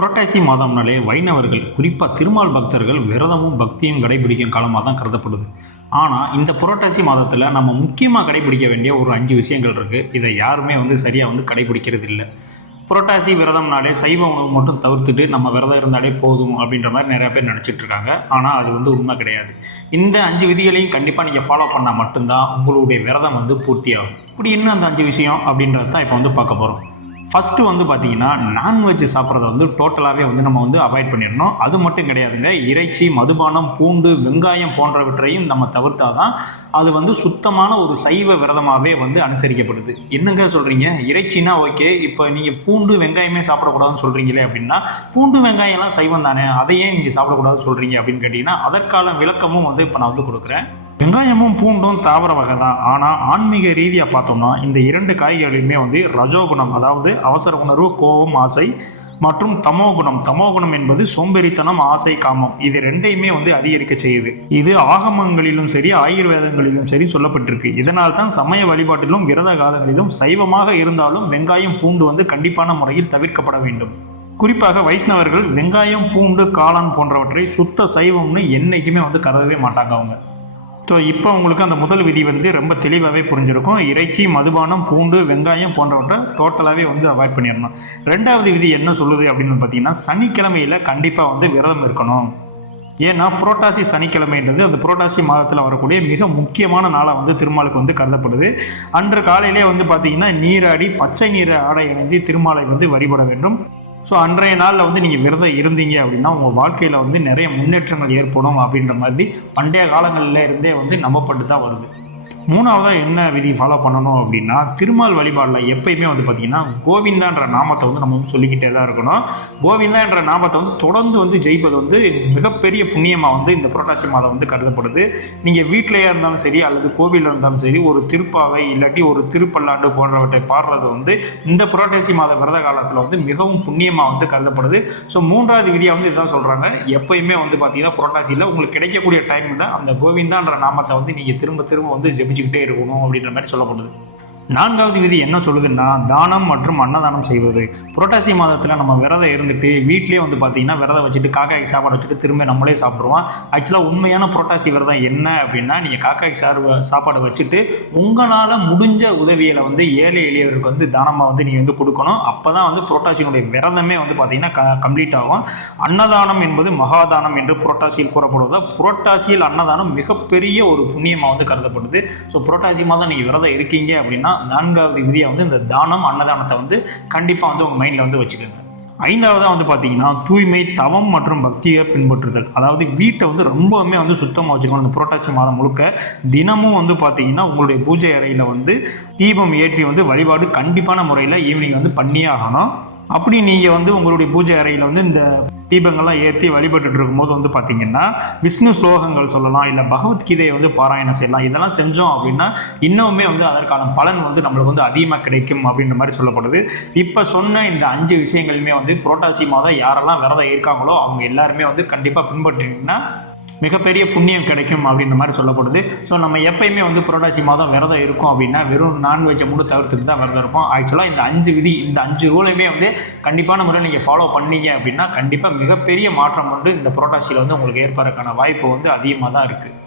புரட்டாசி மாதம்னாலே வைணவர்கள் குறிப்பாக திருமால் பக்தர்கள் விரதமும் பக்தியும் கடைபிடிக்கும் காலமாக தான் கருதப்படுது. ஆனால் இந்த புரட்டாசி மாதத்தில் நம்ம முக்கியமாக கடைபிடிக்க வேண்டிய ஒரு அஞ்சு விஷயங்கள் இருக்குது இதை யாருமே வந்து சரியாக வந்து கடைபிடிக்கிறது இல்லை. புரட்டாசி விரதம்னாலே சைவ உணவு மட்டும் தவிர்த்துட்டு நம்ம விரதம் இருந்தாலே போதும் அப்படின்ற மாதிரி நிறையா பேர் நினச்சிட்டு இருக்காங்க. ஆனால் அது வந்து உண்மை கிடையாது. இந்த அஞ்சு விதிகளையும் கண்டிப்பாக நீங்கள் ஃபாலோ பண்ணால் மட்டும்தான் உங்களுடைய விரதம் வந்து பூர்த்தியாகும். இப்படி என்ன அந்த அஞ்சு விஷயம் அப்படின்றது தான் இப்போ வந்து பார்க்க போகிறோம் ஃபஸ்ட்டு வந்து பார்த்தீங்கன்னா நான்வெஜ் சாப்பிட்றத வந்து டோட்டலாகவே வந்து நம்ம வந்து அவாய்ட் பண்ணிடணும். அது மட்டும் கிடையாதுங்க. இறைச்சி மதுபானம் பூண்டு வெங்காயம் போன்றவற்றையும் நம்ம தவிர்த்தாதான் அது வந்து சுத்தமான ஒரு சைவ விரதமாகவே வந்து அனுசரிக்கப்படுது. என்னங்க சொல்கிறீங்க இறைச்சினா ஓகே இப்போ நீங்கள் பூண்டு வெங்காயமே சாப்பிடக்கூடாதுன்னு சொல்கிறீங்களே அப்படின்னா பூண்டு வெங்காயம்லாம் சைவம் தானே. அதையே நீங்கள் சாப்பிடக்கூடாதுன்னு சொல்கிறீங்க அப்படின்னு கேட்டிங்கன்னா அதற்கான விளக்கமும் வந்து இப்போ நான் வந்து கொடுக்குறேன். வெங்காயமும் பூண்டும் தாவர வகை தான் ஆனால் ஆன்மீக ரீதியாக பார்த்தோம்னா இந்த இரண்டு காய்கறிகளுமே வந்து ரஜோகுணம் அதாவது அவசர உணர்வு கோபம் ஆசை மற்றும் தமோகுணம். தமோகுணம் என்பது சோம்பேறித்தனம் ஆசை காமம். இது ரெண்டையுமே வந்து அதிகரிக்க செய்யுது. இது ஆகமங்களிலும் சரி ஆயுர்வேதங்களிலும் சரி சொல்லப்பட்டிருக்கு. இதனால் தான் சமய வழிபாட்டிலும் விரத காலங்களிலும் சைவமாக இருந்தாலும் வெங்காயம் பூண்டு வந்து கண்டிப்பான முறையில் தவிர்க்கப்பட வேண்டும். குறிப்பாக வைஷ்ணவர்கள் வெங்காயம் பூண்டு காளான் போன்றவற்றை சுத்த சைவம்னு என்னைக்குமே வந்து கருதவே மாட்டாங்க அவங்க. ஸோ இப்போ உங்களுக்கு அந்த முதல் விதி வந்து ரொம்ப தெளிவாகவே புரிஞ்சிருக்கும். இறைச்சி மதுபானம் பூண்டு வெங்காயம் போன்றவற்றை டோட்டலாகவே வந்து அவாய்ட் பண்ணிடணும். ரெண்டாவது விதி என்ன சொல்லுது அப்படின்னு பார்த்தீங்கன்னா சனிக்கிழமையில் கண்டிப்பாக வந்து விரதம் இருக்கணும். ஏன்னா புரோட்டாசி சனிக்கிழமைன்றது அந்த புரோட்டாசி மாதத்தில் வரக்கூடிய மிக முக்கியமான நாளாக வந்து திருமாலுக்கு வந்து கருதப்படுது. அன்று காலையிலே வந்து பார்த்தீங்கன்னா நீராடி பச்சை நீரை ஆடை அணிந்து திருமாலை வந்து வழிபட வேண்டும். ஸோ அன்றைய நாளில் வந்து நீங்கள் விரதம் இருந்தீங்க அப்படின்னா உங்கள் வாழ்க்கையில் வந்து நிறைய முன்னேற்றங்கள் ஏற்படும் அப்படின்ற மாதிரி பண்டைய காலங்களில் இருந்தே வந்து நம்பப்பட்டு தான் வருது. மூணாவதாக என்ன விதி ஃபாலோ பண்ணணும் அப்படின்னா திருமால் வழிபாடில் எப்பயுமே வந்து பார்த்திங்கன்னா கோவிந்தான்ற நாமத்தை வந்து நம்ம வந்து சொல்லிக்கிட்டே தான் இருக்கணும். கோவிந்தான்ற நாமத்தை வந்து தொடர்ந்து வந்து ஜெயிப்பது வந்து மிகப்பெரிய புண்ணியமாக வந்து இந்த புரட்டாசி மாதம் வந்து கருதப்படுது. நீங்கள் வீட்டிலேயே இருந்தாலும் சரி அல்லது கோவிலில் இருந்தாலும் சரி ஒரு திருப்பாவை இல்லாட்டி ஒரு திருப்பல்லாண்டு போன்றவற்றை பாடுறது வந்து இந்த புரட்டாசி மாத விரத காலத்தில் வந்து மிகவும் புண்ணியமாக வந்து கருதப்படுது. ஸோ மூன்றாவது விதியாக வந்து இதான் சொல்கிறாங்க எப்பயுமே வந்து பார்த்தீங்கன்னா புரட்டாசியில் உங்களுக்கு கிடைக்கக்கூடிய டைமில் அந்த கோவிந்தான்ற நாமத்தை வந்து நீங்கள் திரும்ப திரும்ப வந்து ஜெபிச்சுக்கிட்டே இருக்கணும் அப்படின்ற மாதிரி சொல்லப்படுது. நான்காவது விதி என்ன சொல்லுதுன்னா தானம் மற்றும் அன்னதானம் செய்வது. புரட்டாசி மாதத்தில் நம்ம விரதம் இருந்துட்டு வீட்லேயே வந்து பார்த்தீங்கன்னா விரதம் வச்சுட்டு காக்காய்க்கு சாப்பாடு வச்சுட்டு திரும்ப நம்மளே சாப்பிடுவோம் ஆக்சுவலாக உண்மையான புரட்டாசி விரதம் என்ன அப்படின்னா நீங்கள் காக்காய்க்கு சார் சாப்பாடு வச்சுட்டு உங்களால் முடிஞ்ச உதவிகளை வந்து ஏழை எளியவருக்கு வந்து தானமாக வந்து நீங்கள் வந்து கொடுக்கணும். அப்போ தான் வந்து புரட்டாசியினுடைய விரதமே வந்து பார்த்தீங்கன்னா க கம்ப்ளீட் ஆகும். அன்னதானம் என்பது மகாதானம் என்று புரட்டாசியில் கூறப்படுவதால் புரட்டாசியில் அன்னதானம் மிகப்பெரிய ஒரு புண்ணியமாக வந்து கருதப்படுது. ஸோ புரட்டாசி மாதம் நீங்கள் விரதம் இருக்கீங்க அப்படின்னா நான்காவது விதியாக வந்து இந்த தானம் அன்னதானத்தை வந்து கண்டிப்பாக வந்து உங்கள் மைண்டில் வந்து வச்சுக்கோங்க. ஐந்தாவதாக வந்து பார்த்தீங்கன்னா தூய்மை தவம் மற்றும் பக்தியை பின்பற்றுதல். அதாவது வீட்டை வந்து ரொம்பவுமே வந்து சுத்தமாக வச்சுக்கணும். இந்த புரட்டாசி மாதம் முழுக்க தினமும் வந்து பார்த்தீங்கன்னா உங்களுடைய பூஜை அறையில் வந்து தீபம் ஏற்றி வந்து வழிபாடு கண்டிப்பான முறையில் ஈவினிங் வந்து பண்ணியே ஆகணும். அப்படி நீங்கள் வந்து உங்களுடைய பூஜை அறையில் வந்து இந்த தீபங்கள்லாம் ஏற்றி வழிபட்டுட்டு இருக்கும்போது வந்து பார்த்தீங்கன்னா விஷ்ணு ஸ்லோகங்கள் சொல்லலாம் இல்லை பகவத்கீதையை வந்து பாராயணம் செய்யலாம். இதெல்லாம் செஞ்சோம் அப்படின்னா இன்னுமே வந்து அதற்கான பலன் வந்து நம்மளுக்கு வந்து அதிகமாக கிடைக்கும் அப்படின்ற மாதிரி சொல்லப்படுது. இப்போ சொன்ன இந்த அஞ்சு விஷயங்களுமே வந்து புரோட்டாசி மாதம் யாரெல்லாம் விரதம் இருக்காங்களோ அவங்க எல்லாருமே வந்து கண்டிப்பாக பின்பற்றினீங்கன்னா மிகப்பெரிய புண்ணியம் கிடைக்கும் அப்படின்ற மாதிரி சொல்லப்படுது. ஸோ நம்ம எப்பயுமே வந்து புரட்டாசி மாதம் விரதம் இருக்கும் அப்படின்னா வெறும் நான்வெஜ்ஜை மட்டும் தவிர்த்துட்டு தான் விரதம் இருப்போம். ஆக்சுவலாக இந்த அஞ்சு விதி இந்த அஞ்சு ரூலையுமே வந்து கண்டிப்பான முறையில் நீங்கள் ஃபாலோ பண்ணீங்க அப்படின்னா கண்டிப்பாக மிகப்பெரிய மாற்றம் வந்து இந்த புரட்டாசியில் வந்து உங்களுக்கு ஏற்படுறதுக்கான வாய்ப்பு வந்து அதிகமாக தான் இருக்குது